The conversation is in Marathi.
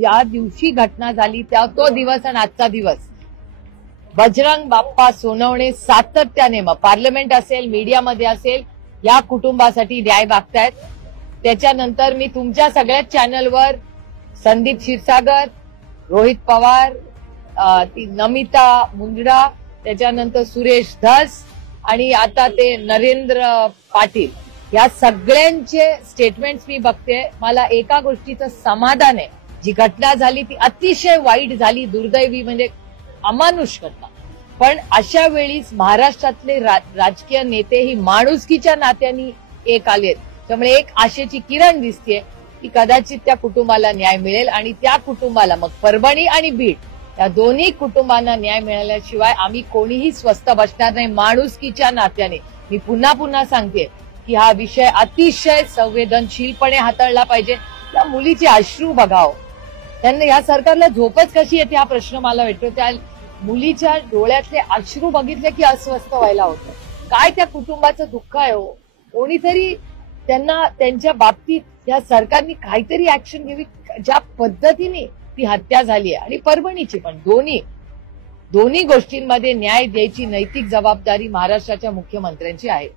ज्या दिवशी घटना झाली त्या तो दिवस आणि आजचा दिवस बजरंग बाप्पा सोनवणे सातत्याने मग पार्लमेंट असेल मीडियामध्ये असेल या कुटुंबासाठी न्याय मागतायत. त्याच्यानंतर मी तुमच्या सगळ्याच चॅनलवर संदीप क्षीरसागर, रोहित पवार, ती नमिता मुंदडा, त्याच्यानंतर सुरेश धस आणि आता ते नरेंद्र पाटील या सगळ्यांचे स्टेटमेंट्स मी बघते. मला एका गोष्टीचं समाधान आहे, जी घटना झाली ती अतिशय वाईट झाली, दुर्दैवी म्हणजे अमानुष घटना. पण अशा वेळीच महाराष्ट्रातले राजकीय नेते ही माणुसकीच्या नात्याने एक आलेत. त्यामुळे एक आशेची किरण दिसतेय की कदाचित त्या कुटुंबाला न्याय मिळेल आणि त्या कुटुंबाला मग परभणी आणि बीड या दोन्ही कुटुंबांना न्याय मिळाल्याशिवाय आम्ही कोणीही स्वस्थ बसणार नाही. माणुसकीच्या नात्याने मी पुन्हा पुन्हा सांगते की हा विषय अतिशय संवेदनशीलपणे हाताळला पाहिजे. त्या मुलीचे अश्रू बघाव, त्यांना या सरकारला झोपच कशी येते हा प्रश्न मला वाटतो. त्या मुलीच्या डोळ्यातले अश्रू बघितले की अस्वस्थ व्हायला होतं. काय त्या कुटुंबाचं दुःख आहे हो. कोणीतरी त्यांना त्यांच्या बाबतीत या सरकारने काहीतरी ऍक्शन घ्यावी. ज्या पद्धतीने ती हत्या झाली आहे आणि परभणीची पण दोन्ही गोष्टींमध्ये न्याय द्यायची नैतिक जबाबदारी महाराष्ट्राच्या मुख्यमंत्र्यांची आहे.